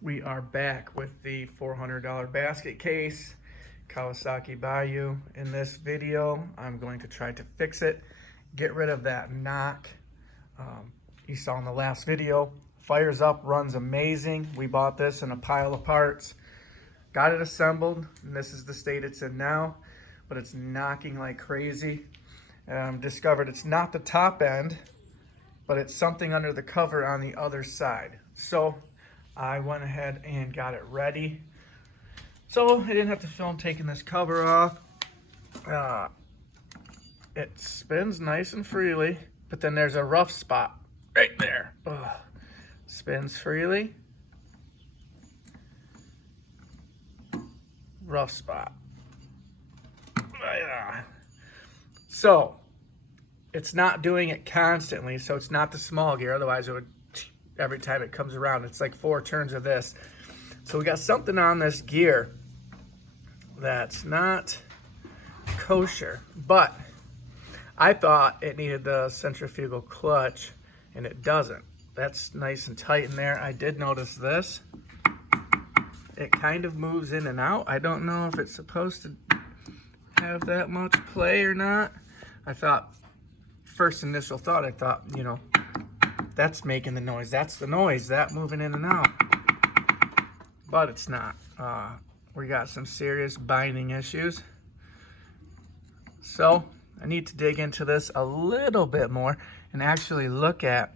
We are back with the $400 basket case Kawasaki Bayou. In this video, I'm going to try to fix it, get rid of that knock. You saw in the last video, fires up, runs amazing. We bought this in a pile of parts, got it assembled, and this is the state it's in now, but it's knocking like crazy. Discovered it's not the top end, but it's something under the cover on the other side. So I went ahead and got it ready. So I didn't have to film taking this cover off. It spins nice and freely, but then there's a rough spot right there. Spins freely. Rough spot. So it's not doing it constantly, so it's not the small gear, otherwise it would, every time it comes around, it's like 4 turns of this. So we got something on this gear that's not kosher, but I thought it needed the centrifugal clutch, and it doesn't. That's nice and tight in there. I did notice this. It kind of moves in and out. I don't know if it's supposed to have that much play or not. I thought, first initial thought, I thought, you know, that's making the noise. That's the noise, that moving in and out. But it's not. We got some serious binding issues. So I need to dig into this a little bit more and actually look at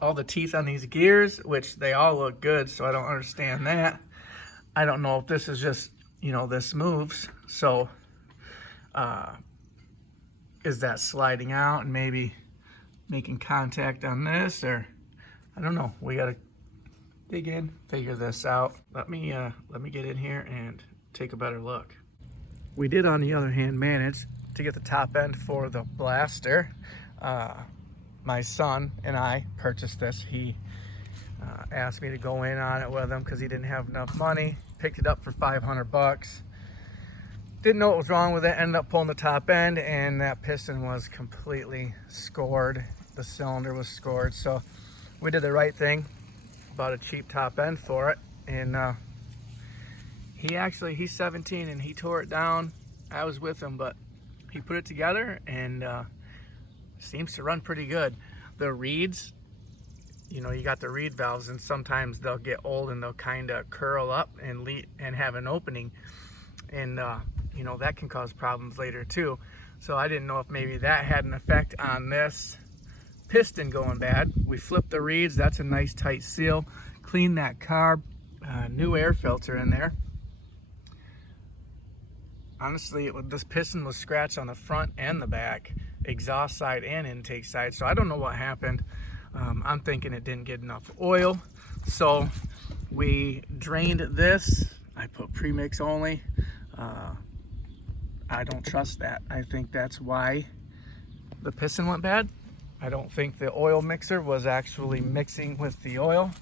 all the teeth on these gears, which they all look good, so I don't understand that. I don't know if this is just, you know, this moves. So is that sliding out and maybe making contact on this, or I don't know. We gotta dig in, figure this out. Let me get in here and take a better look. We did, on the other hand, manage to get the top end for the blaster. My son and I purchased this. He asked me to go in on it with him because he didn't have enough money. Picked it up for 500 bucks. Didn't know what was wrong with it. Ended up pulling the top end, and that piston was completely scored. The cylinder was scored. So we did the right thing. Bought a cheap top end for it. And he's 17 and he tore it down. I was with him, but he put it together and seems to run pretty good. The reeds, you know, you got the reed valves, and sometimes they'll get old and they'll kind of curl up and have an opening, and you know, that can cause problems later too. So I didn't know if maybe that had an effect on this piston going bad. We flipped the reeds. That's a nice tight seal. Cleaned that carb. New air filter in there. Honestly, this piston was scratched on the front and the back, exhaust side and intake side. So I don't know what happened. I'm thinking it didn't get enough oil. So we drained this. I put premix only. I don't trust that. I think that's why the piston went bad. I don't think the oil mixer was actually mixing with the oil.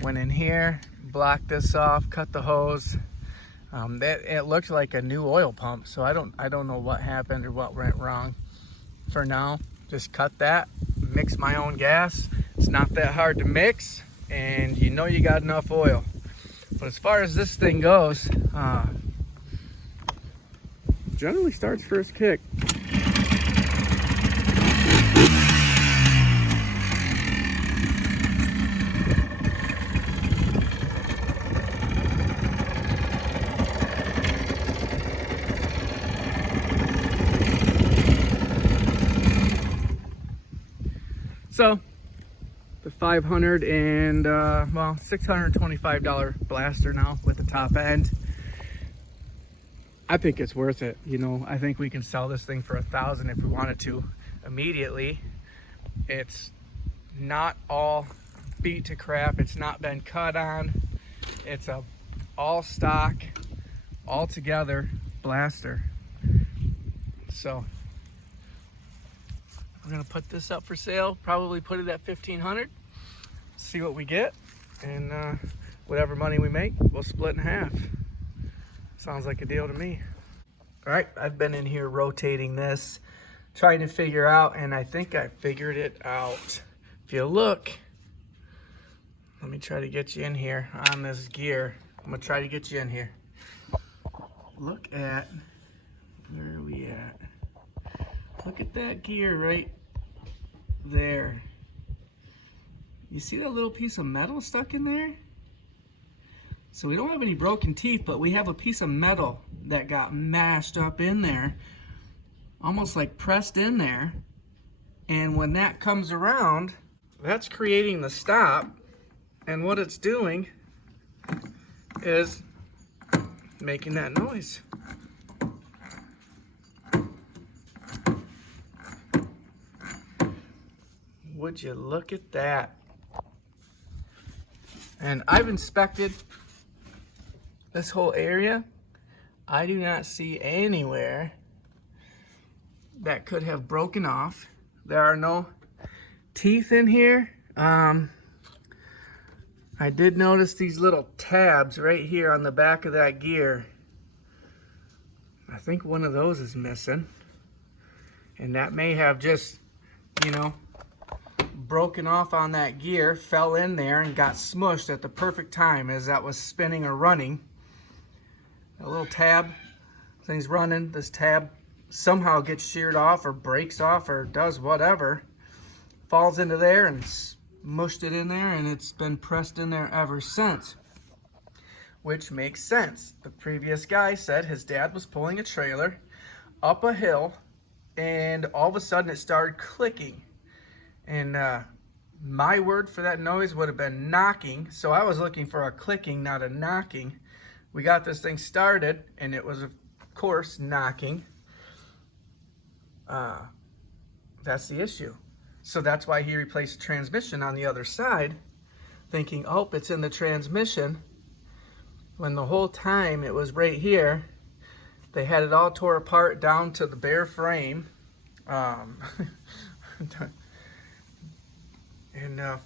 Went in here, blocked this off, cut the hose. It looked like a new oil pump, so I don't know what happened or what went wrong. For now, just cut that, mix my own gas. It's not that hard to mix, and you know you got enough oil. But as far as this thing goes, generally starts first kick. So the $500 and well, $625 blaster now with the top end. I think it's worth it. You know, I think we can sell this thing for $1,000 if we wanted to immediately. It's not all beat to crap. It's not been cut on. It's a all stock, all together blaster. So we're gonna put this up for sale. Probably put it at $1,500. See what we get, and whatever money we make, we'll split in half. Sounds like a deal to me. All right, I've been in here rotating this, trying to figure out, and I think I figured it out. If you look, let me try to get you in here on this gear. I'm gonna try to get you in here. Look at, where are we at? Look at that gear right there. You see that little piece of metal stuck in there? So we don't have any broken teeth, but we have a piece of metal that got mashed up in there, almost like pressed in there. And when that comes around, that's creating the stop. And what it's doing is making that noise. Would you look at that? And I've inspected this whole area. I do not see anywhere that could have broken off. There are no teeth in here. I did notice these little tabs right here on the back of that gear. I think one of those is missing. And that may have just, you know, broken off on that gear, fell in there and got smushed at the perfect time as that was spinning or running. A little tab, thing's running, this tab somehow gets sheared off or breaks off or does whatever, falls into there and mushed it in there, and it's been pressed in there ever since, which makes sense. The previous guy said his dad was pulling a trailer up a hill and all of a sudden it started clicking, and my word for that noise would have been knocking. So I was looking for a clicking, not a knocking. We got this thing started and it was of course knocking. That's the issue. So that's why he replaced the transmission on the other side, thinking, oh, it's in the transmission, when the whole time it was right here. They had it all tore apart down to the bare frame, and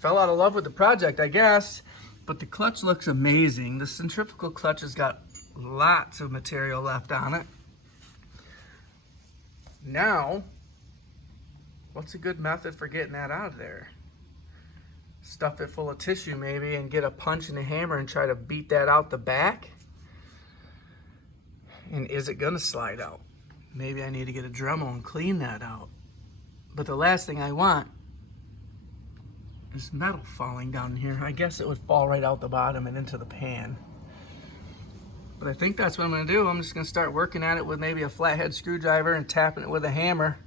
fell out of love with the project, I guess. But the clutch looks amazing. The centrifugal clutch has got lots of material left on it. Now, what's a good method for getting that out of there? Stuff it full of tissue maybe and get a punch and a hammer and try to beat that out the back? And is it gonna slide out? Maybe I need to get a Dremel and clean that out. But the last thing I want is metal falling down here. I guess it would fall right out the bottom and into the pan. But I think that's what I'm gonna do. I'm just gonna start working at it with maybe a flathead screwdriver and tapping it with a hammer.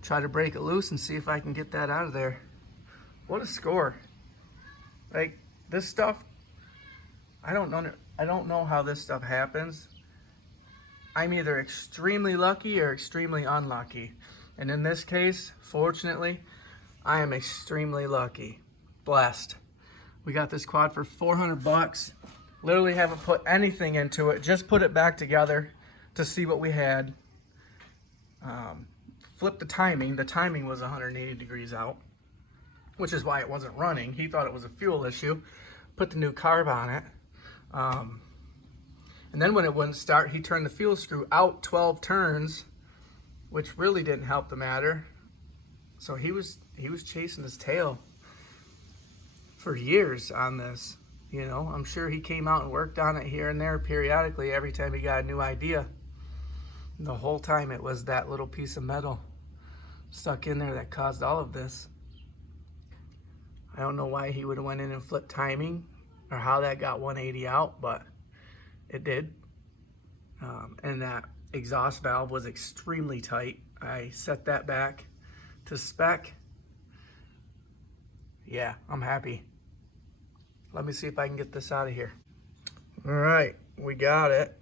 Try to break it loose and see if I can get that out of there. What a score. Like, this stuff, I don't know how this stuff happens. I'm either extremely lucky or extremely unlucky. And in this case, fortunately, I am extremely lucky. Blessed. We got this quad for 400 bucks. Literally haven't put anything into it. Just put it back together to see what we had. Flipped the timing. The timing was 180 degrees out, which is why it wasn't running. He thought it was a fuel issue. Put the new carb on it. And then when it wouldn't start, he turned the fuel screw out 12 turns, which really didn't help the matter. So he was chasing his tail for years on this. You know, I'm sure he came out and worked on it here and there periodically every time he got a new idea. And the whole time it was that little piece of metal stuck in there that caused all of this. I don't know why he would have went in and flipped timing or how that got 180 out, but it did. And that exhaust valve was extremely tight. I set that back to spec. Yeah, I'm happy. Let me see if I can get this out of here. All right, we got it.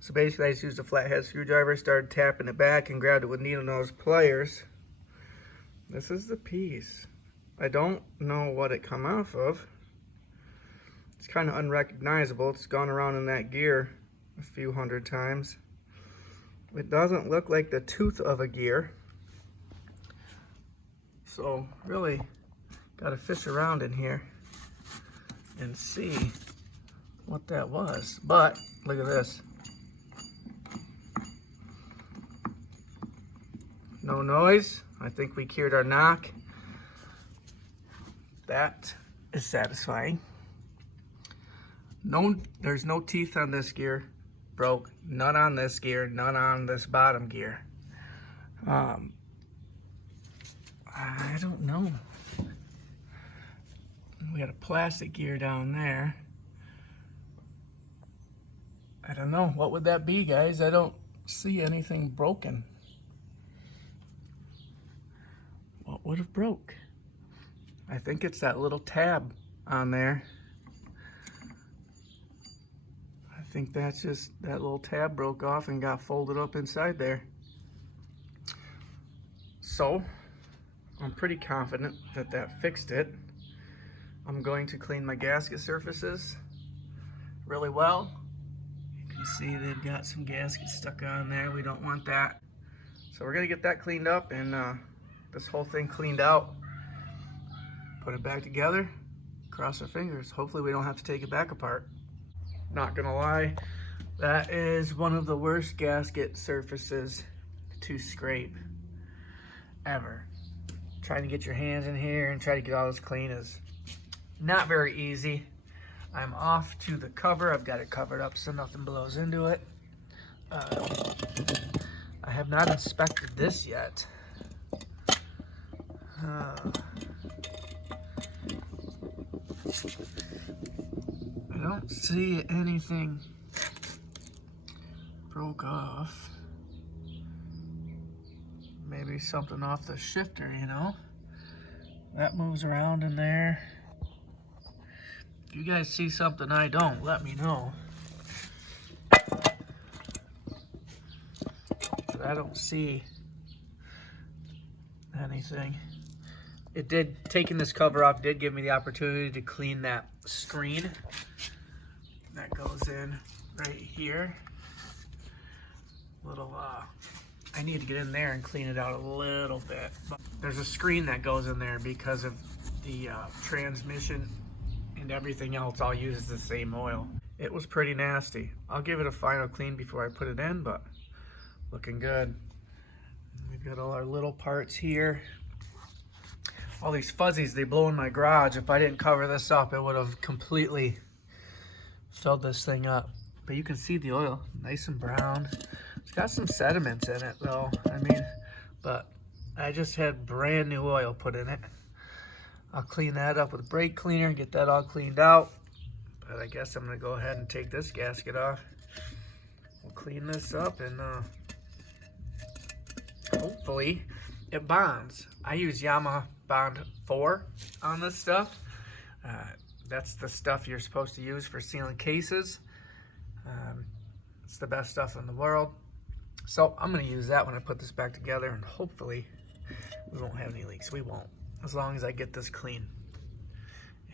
So basically I just used a flathead screwdriver, started tapping it back and grabbed it with needle nose pliers. This is the piece. I don't know what it come off of. It's kind of unrecognizable. It's gone around in that gear a few hundred times. It doesn't look like the tooth of a gear. So really got to fish around in here and see what that was. But look at this. No noise. I think we cured our knock. That is satisfying. No, there's no teeth on this gear. Broke. None on this gear. None on this bottom gear. I don't know. We got a plastic gear down there. I don't know. What would that be, guys? I don't see anything broken. What would have broke? I think it's that little tab on there. I think that's just that little tab broke off and got folded up inside there. So I'm pretty confident that that fixed it. I'm going to clean my gasket surfaces really well. You can see they've got some gaskets stuck on there. We don't want that. So we're gonna get that cleaned up and this whole thing cleaned out. Put it back together, cross our fingers. Hopefully we don't have to take it back apart. Not gonna lie, that is one of the worst gasket surfaces to scrape ever. Trying to get your hands in here and try to get all this clean is not very easy. I'm off to the cover. I've got it covered up so nothing blows into it. I have not inspected this yet. I don't see anything broke off. Maybe something off the shifter, you know? That moves around in there. If you guys see something I don't, let me know. But I don't see anything. It did, taking this cover off did give me the opportunity to clean that screen that goes in right here. Little, I need to get in there and clean it out a little bit. But there's a screen that goes in there because of the transmission and everything else all uses the same oil. It was pretty nasty. I'll give it a final clean before I put it in, but looking good. We've got all our little parts here. All these fuzzies, they blow in my garage. If I didn't cover this up, it would have completely filled this thing up. But you can see the oil, nice and brown. It's got some sediments in it though, I mean, but I just had brand new oil put in it. I'll clean that up with a brake cleaner, get that all cleaned out. But I guess I'm gonna go ahead and take this gasket off. We'll clean this up and hopefully it bonds. I use Yamaha Bond 4 on this stuff. That's the stuff you're supposed to use for sealing cases. It's the best stuff in the world. So I'm gonna use that when I put this back together and hopefully we won't have any leaks. We won't, as long as I get this clean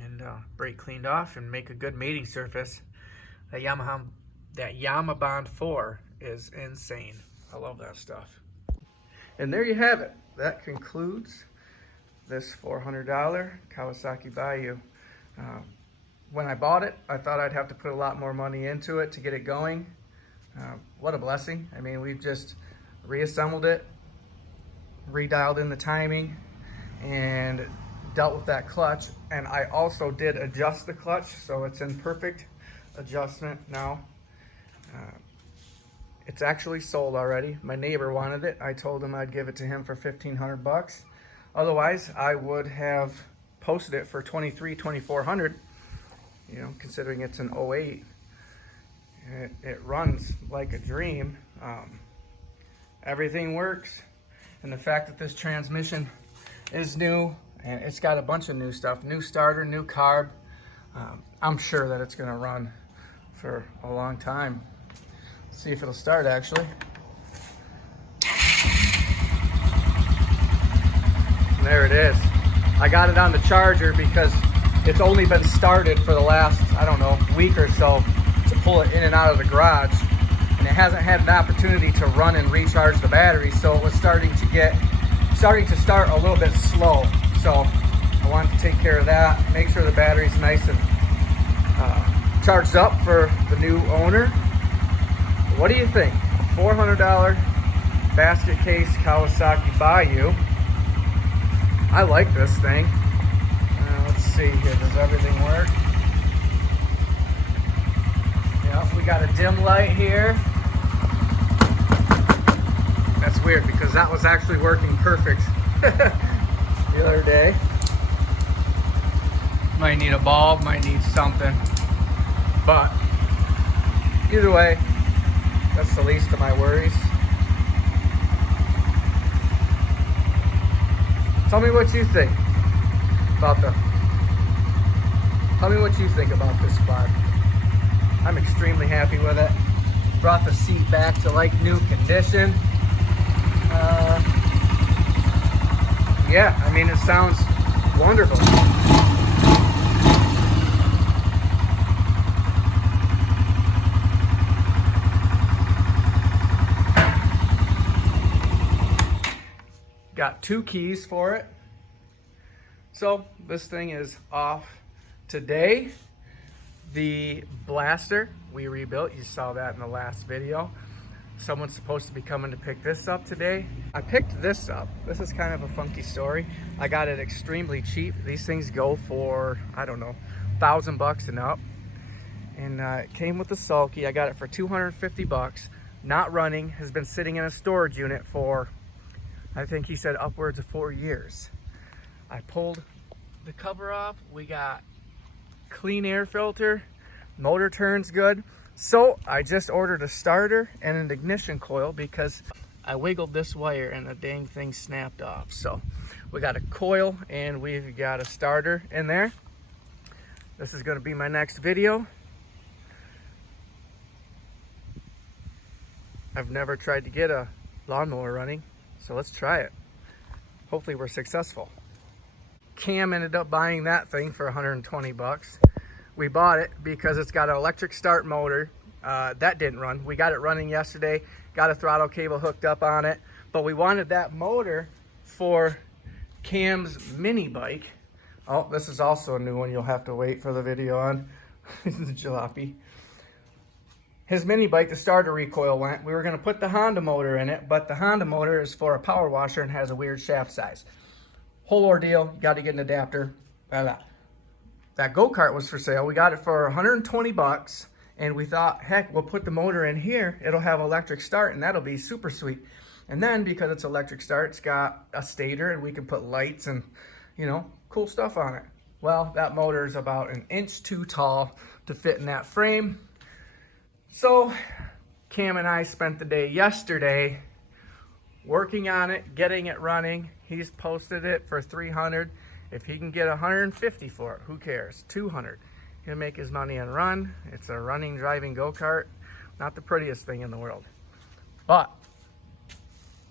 and brake cleaned off and make a good mating surface. That Yamaha Bond 4 is insane. I love that stuff. And there you have it. That concludes this $400 Kawasaki Bayou. When I bought it, I thought I'd have to put a lot more money into it to get it going. What a blessing. I mean, we've just reassembled it, redialed in the timing, and dealt with that clutch. And I also did adjust the clutch, so it's in perfect adjustment now. It's actually sold already. My neighbor wanted it. I told him I'd give it to him for $1,500. Otherwise, I would have posted it for $2,400. You know, considering it's an 08. It runs like a dream. Everything works. And the fact that this transmission is new, and it's got a bunch of new stuff, new starter, new carb, I'm sure that it's gonna run for a long time. Let's see if it'll start actually. And there it is. I got it on the charger because it's only been started for the last, I don't know, week or so to pull it in and out of the garage. And it hasn't had an opportunity to run and recharge the battery, so it was starting to start a little bit slow. So I wanted to take care of that, make sure the battery's nice and charged up for the new owner. What do you think? $400 Basket Case Kawasaki Bayou. I like this thing. Let's see here. Does everything work? Yep, we got a dim light here. That's weird because that was actually working perfect the other day. Might need a bulb, might need something. But either way, that's the least of my worries. Tell me what you think about this quad. I'm extremely happy with it. Brought the seat back to like new condition. Yeah, I mean, it sounds wonderful. Got 2 keys for it. So this thing is off today. The blaster we rebuilt, you saw that in the last video. Someone's supposed to be coming to pick this up today. I picked this up. This is kind of a funky story. I got it extremely cheap. These things go for, I don't know, $1,000 and up. And it came with the sulky. I got it for 250 bucks. Not running, has been sitting in a storage unit for, I think he said upwards of 4 years. I pulled the cover off. We got clean air filter. Motor turns good. So I just ordered a starter and an ignition coil because I wiggled this wire and the dang thing snapped off. So we got a coil and we've got a starter in there. This is going to be my next video. I've never tried to get a lawnmower running, so let's try it. Hopefully we're successful. Cam ended up buying that thing for 120 bucks. We bought it because it's got an electric start motor. That didn't run. We got it running yesterday, got a throttle cable hooked up on it, but we wanted that motor for Cam's mini bike. Oh, this is also a new one you'll have to wait for the video on. The jalopy. His mini bike, the starter recoil went. We were going to put the Honda motor in it, but the Honda motor is for a power washer and has a weird shaft size. Whole ordeal, got to get an adapter. Blah, blah. That go-kart was for sale. We got it for 120 bucks, and we thought, heck, we'll put the motor in here. It'll have electric start, and that'll be super sweet. And then, because it's electric start, it's got a stator, and we can put lights and, you know, cool stuff on it. Well, that motor is about 1 inch too tall to fit in that frame. So, Cam and I spent the day yesterday working on it, getting it running. He's posted it for 300. If he can get 150 for it, who cares? 200. He'll make his money and run. It's a running, driving go-kart. Not the prettiest thing in the world. But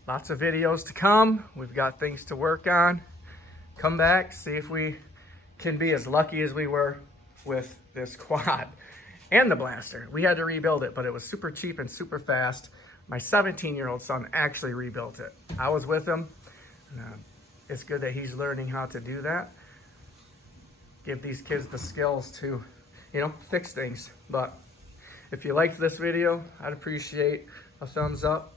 lots of videos to come. We've got things to work on. Come back, see if we can be as lucky as we were with this quad and the blaster. We had to rebuild it, but it was super cheap and super fast. My 17-year-old son actually rebuilt it. I was with him. It's good that he's learning how to do that. Give these kids the skills to, you know, fix things. But if you liked this video, I'd appreciate a thumbs up.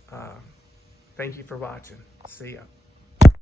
Thank you for watching. See ya.